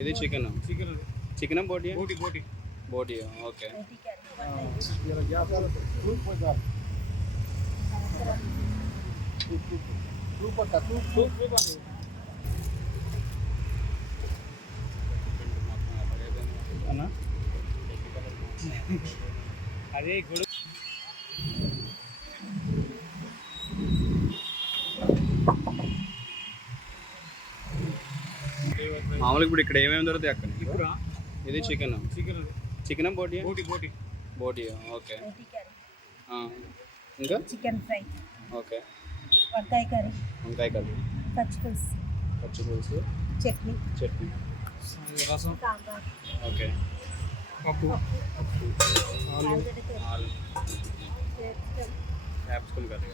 ఇది chicken chicken chicken బోటి బోటి బోటి బోటి ఓకే సూప్ అండి. అన్నా అదే గొడుగు మామూలుగా ఇప్పుడు ఇక్కడ ఏమేమి దొరుకుతాయి అక్కడ ఇప్పుడు ఇది చికెన్ చికెన్ చికెన్ బోటి బోటి బోటి బోటి ఓకే ఇంకా చికెన్ ఫ్రై, ఓకే వంకాయ కర్రీ, వంకాయ కర్రీ పచ్చి పులుసు, పచ్చి పులుసు చట్నీ, చట్నీ రసం సాంబార్, ఓకే పప్పు ఆలుగడ్డ కర్రీ, ఆలు capsicum, capsicum curry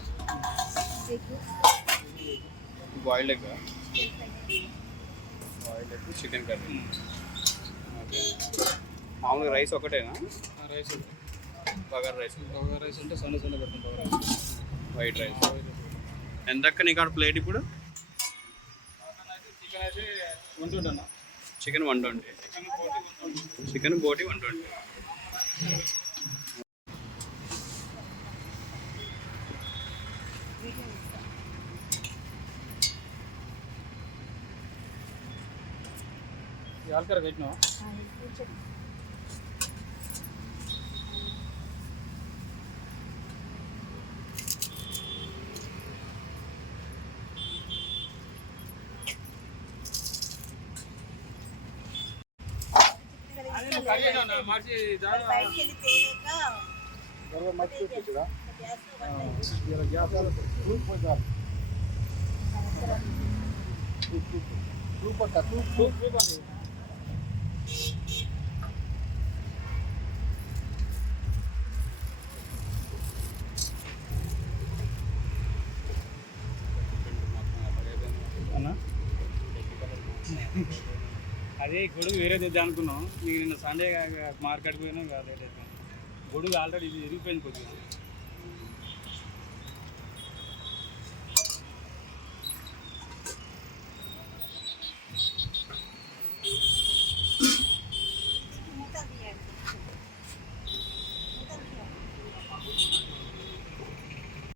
egg, boiled egg chicken fry, boiled egg chicken curry okay మామూలుగా రైస్ ఒకటేనా rice bagara rice bagara rice అంటే సన్న సన్న పెడతాం బగారా రైస్. వైట్ రైస్ ఎంతక్క నీకు ఆడ ప్లేట్ ఇప్పుడు చికెన్ అయితే 120 అన్న. చికెన్ 120 చికెన్ బోటి 120. చికెన్ బోటి 120 యాలకర పెట్టినా చట్నీ. మార్చి బయటికి వెళ్ళి తేలేక గ్యాస్లో వంట సూప్ అండి. అన్నా అదే గొడుగు వేరే తెద్దాం అనుకున్నాం. నీకు నిన్న సండే మార్కెట్ పోయినా లేట్ అయిపోయింది. గొడుగు ఆల్రెడీ ఇది విరిగిపోయింది కొద్దిగా.